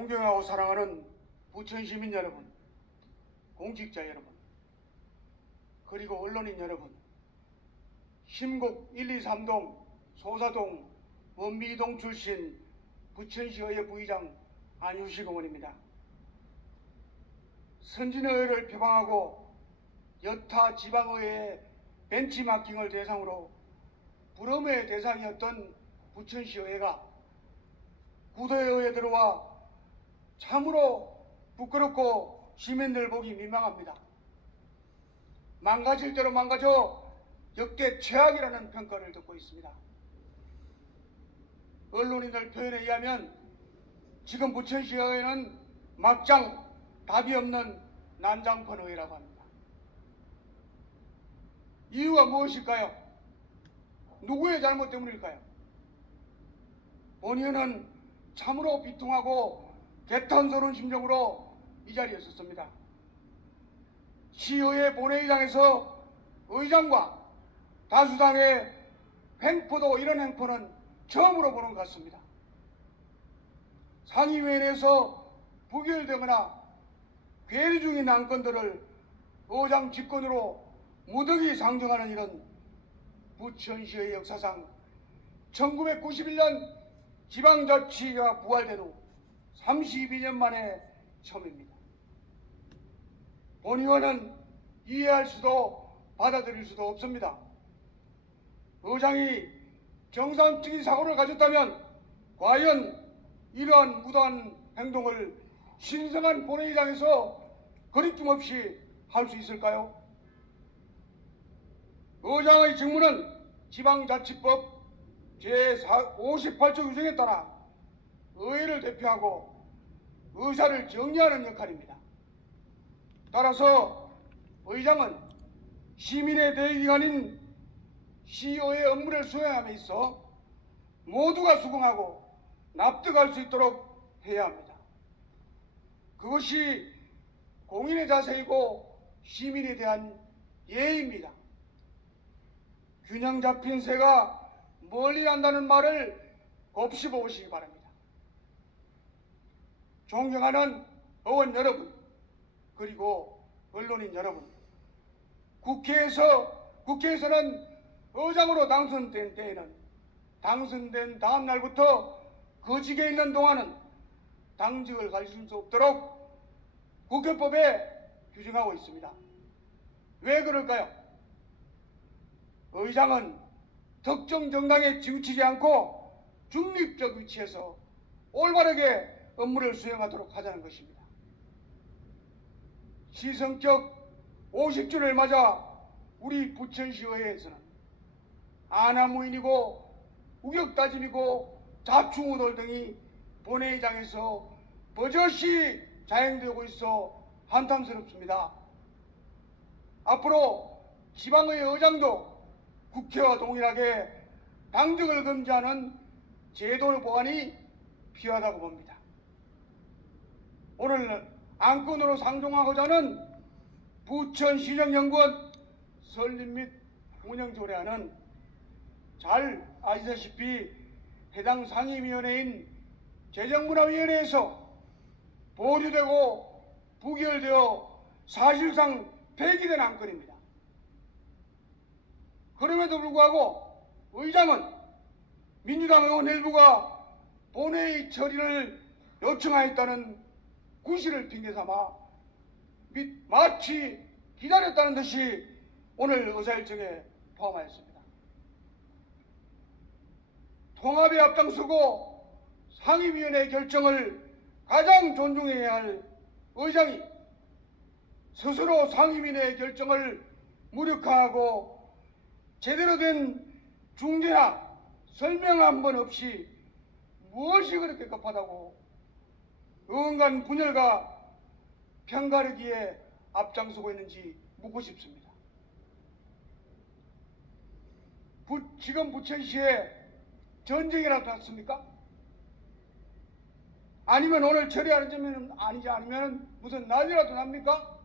존경하고 사랑하는 부천 시민 여러분, 공직자 여러분, 그리고 언론인 여러분, 심곡 1, 2, 3동, 소사동, 원미동 출신 부천시의회 부의장 안유식 의원입니다. 선진의회를 표방하고 여타 지방의회의 벤치마킹을 대상으로 부러움의 대상이었던 부천시의회가 구도의회에 들어와 참으로 부끄럽고 시민들 보기 민망합니다. 망가질 대로 망가져 역대 최악이라는 평가를 듣고 있습니다. 언론인들 표현에 의하면 지금 부천시의회는 막장 답이 없는 난장판 의회라고 합니다. 이유가 무엇일까요? 누구의 잘못 때문일까요? 본의원은 참으로 비통하고 개탄스러운 심정으로 이 자리에 섰습니다. 시의회 본회의장에서 의장과 다수당의 횡포도 이런 행포는 처음으로 보는 것 같습니다. 상임위원회에서 부결되거나 괴리 중인 안건들을 의장 직권으로 무더기 상정하는 일은 부천시의 역사상 1991년 지방자치가 부활된 후 32년 만에 처음입니다. 본의원은 이해할 수도 받아들일 수도 없습니다. 의장이 정상적인 사고를 가졌다면 과연 이러한 무도한 행동을 신성한 본회의장에서 거리낌 없이 할 수 있을까요? 의장의 직무는 지방자치법 제58조 규정에 따라 의회를 대표하고 의사를 정리하는 역할입니다. 따라서 의장은 시민의 대의기관인 시의회 업무를 수행함에 있어 모두가 수긍하고 납득할 수 있도록 해야 합니다. 그것이 공인의 자세이고 시민에 대한 예의입니다. 균형 잡힌 새가 멀리 난다는 말을 곱씹어 보시기 바랍니다. 존경하는 의원 여러분, 그리고 언론인 여러분, 국회에서는 의장으로 당선된 때에는 당선된 다음 날부터 거직에 있는 동안은 당직을 가질 수 없도록 국회법에 규정하고 있습니다. 왜 그럴까요? 의장은 특정 정당에 치우치지 않고 중립적 위치에서 올바르게 업무를 수행하도록 하자는 것입니다. 시성격 50주를 맞아 우리 부천시의회에서는 아나무인이고 우격다짐이고 자충우돌 등이 본회의장에서 버젓이 자행되고 있어 한탄스럽습니다. 앞으로 지방의 의장도 국회와 동일하게 당직을 금지하는 제도 보완이 필요하다고 봅니다. 오늘 안건으로 상정하고자 하는 부천시정연구원 설립 및 운영 조례안은 잘 아시다시피 해당 상임위원회인 재정문화위원회에서 보류되고 부결되어 사실상 폐기된 안건입니다. 그럼에도 불구하고 의장은 민주당 의원 일부가 본회의 처리를 요청하였다는 구실을 핑계삼아 마치 기다렸다는 듯이 오늘 의사일정에 포함하였습니다. 통합에 앞장서고 상임위원회의 결정을 가장 존중해야 할 의장이 스스로 상임위원회의 결정을 무력화하고 제대로 된 중재나 설명 한 번 없이 무엇이 그렇게 급하다고 의원 간 분열과 편가르기에 앞장서고 있는지 묻고 싶습니다. 지금 부천시에 전쟁이라도 났습니까? 아니면 오늘 처리하는 점은 아니면 무슨 난리라도 납니까?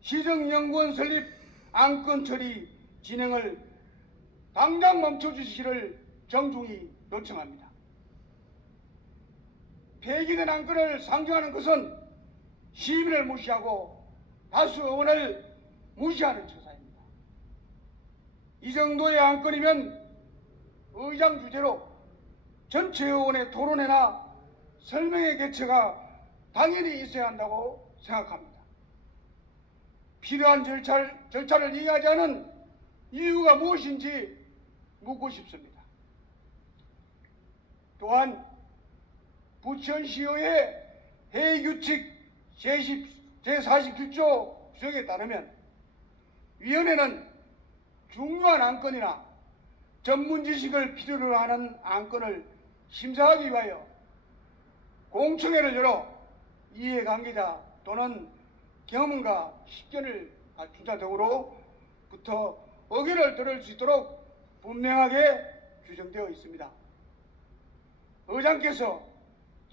시정연구원 설립 안건 처리 진행을 당장 멈춰주시기를 정중히 요청합니다. 폐기된 안건을 상정하는 것은 시민을 무시하고 다수 의원을 무시하는 처사입니다. 이 정도의 안건이면 의장 주재로 전체 의원의 토론회나 설명회 개최가 당연히 있어야 한다고 생각합니다. 필요한 절차를 이해하지 않은 이유가 무엇인지 묻고 싶습니다. 또한 부천시의회 회의규칙 제47조 규정에 따르면 위원회는 중요한 안건이나 전문 지식을 필요로 하는 안건을 심사하기 위하여 공청회를 열어 이해관계자 또는 경험과 식견을 갖춘 자 등으로부터 의견을 들을 수 있도록 분명하게 규정되어 있습니다. 의장께서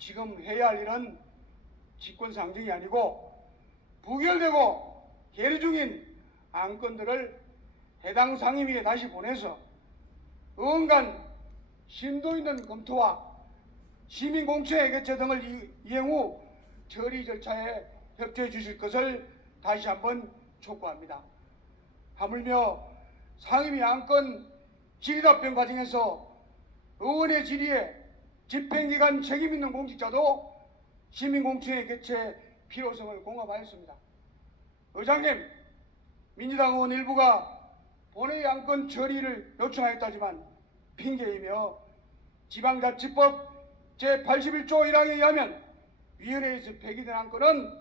지금 해야 할 일은 직권상정이 아니고 부결되고 계류 중인 안건들을 해당 상임위에 다시 보내서 의원 간 심도 있는 검토와 시민공청회 개최 등을 이행 후 처리 절차에 협조해 주실 것을 다시 한번 촉구합니다. 하물며 상임위 안건 질의답변 과정에서 의원의 질의에 집행기관 책임있는 공직자도 시민공청회 개최 필요성을 공감하였습니다. 의장님, 민주당 의원 일부가 본회의 안건 처리를 요청하였다지만 핑계이며 지방자치법 제81조 1항에 의하면 위원회에서 폐기된 안건은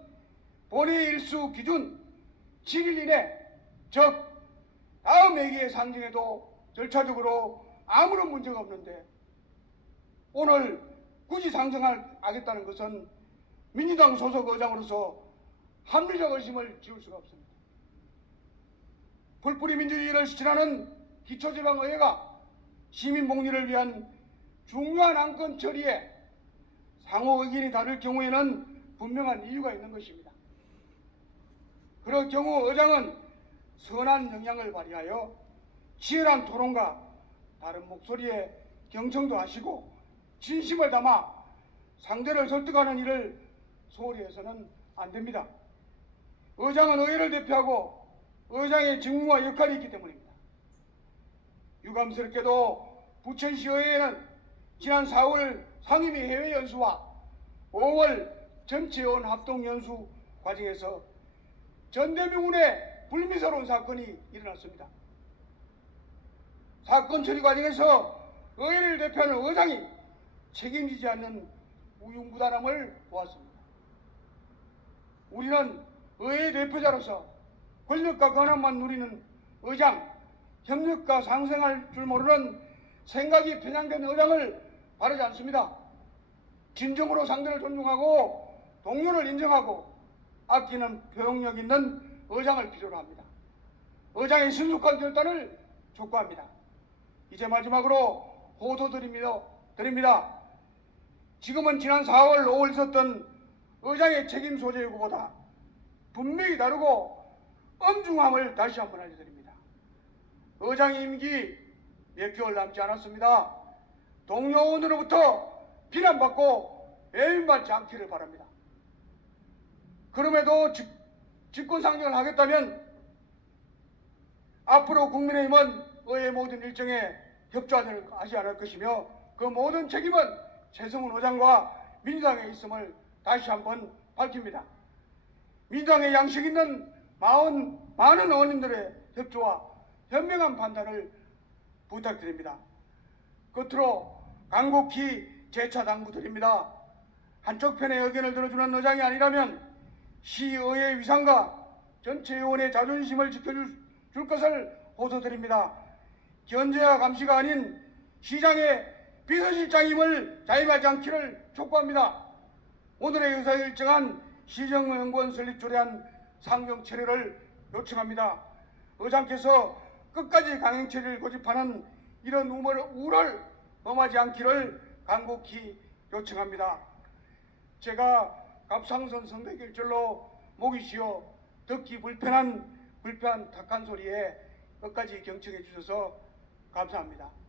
본회의 일수 기준 7일 이내, 즉 다음 회기에 상정해도 절차적으로 아무런 문제가 없는데 오늘 굳이 상정하겠다는 것은 민주당 소속 의장으로서 합리적 의심을 지울 수가 없습니다. 풀뿌리 민주주의를 실현하는 기초지방의회가 시민복리를 위한 중요한 안건 처리에 상호 의견이 다를 경우에는 분명한 이유가 있는 것입니다. 그럴 경우 의장은 선한 영향을 발휘하여 치열한 토론과 다른 목소리에 경청도 하시고 진심을 담아 상대를 설득하는 일을 소홀히 해서는 안 됩니다. 의장은 의회를 대표하고 의장의 직무와 역할이 있기 때문입니다. 유감스럽게도 부천시의회는 지난 4월 상임위 해외연수와 5월 전체의원 합동연수 과정에서 전대미군의 불미스러운 사건이 일어났습니다. 사건 처리 과정에서 의회를 대표하는 의장이 책임지지 않는 우유부단함을 보았습니다. 우리는 의회 대표자로서 권력과 권한만 누리는 의장, 협력과 상생할 줄 모르는 생각이 편향된 의장을 바라지 않습니다. 진정으로 상대를 존중하고 동료를 인정하고 아끼는 표현력 있는 의장을 필요로 합니다. 의장의 신속한 결단을 촉구합니다. 이제 마지막으로 호소드립니다. 지금은 지난 4월, 5월 있었던 의장의 책임 소재 요구보다 분명히 다르고 엄중함을 다시 한번 알려드립니다. 의장의 임기 몇 개월 남지 않았습니다. 동료 의원으로부터 비난받고 외면받지 않기를 바랍니다. 그럼에도 직권상정을 하겠다면 앞으로 국민의힘은 의회 모든 일정에 협조하지 않을 것이며 그 모든 책임은 최성훈 의장과 민주당에 있음을 다시 한번 밝힙니다. 민주당의 양식 있는 많은 의원님들의 협조와 현명한 판단을 부탁드립니다. 끝으로 간곡히 재차 당부드립니다. 한쪽 편의 의견을 들어주는 의장이 아니라면 시의회 위상과 전체 의원의 자존심을 지켜줄 것을 호소드립니다. 견제와 감시가 아닌 시장의 비서실장임을 자임하지 않기를 촉구합니다. 오늘의 의사일정한 시정연구원 설립 조례안 상정 처리를 요청합니다. 의장께서 끝까지 강행 처리를 고집하는 이런 우를 범하지 않기를 간곡히 요청합니다. 제가 갑상선 성대결절로 목이 쉬어 듣기 불편한 탁한 소리에 끝까지 경청해 주셔서 감사합니다.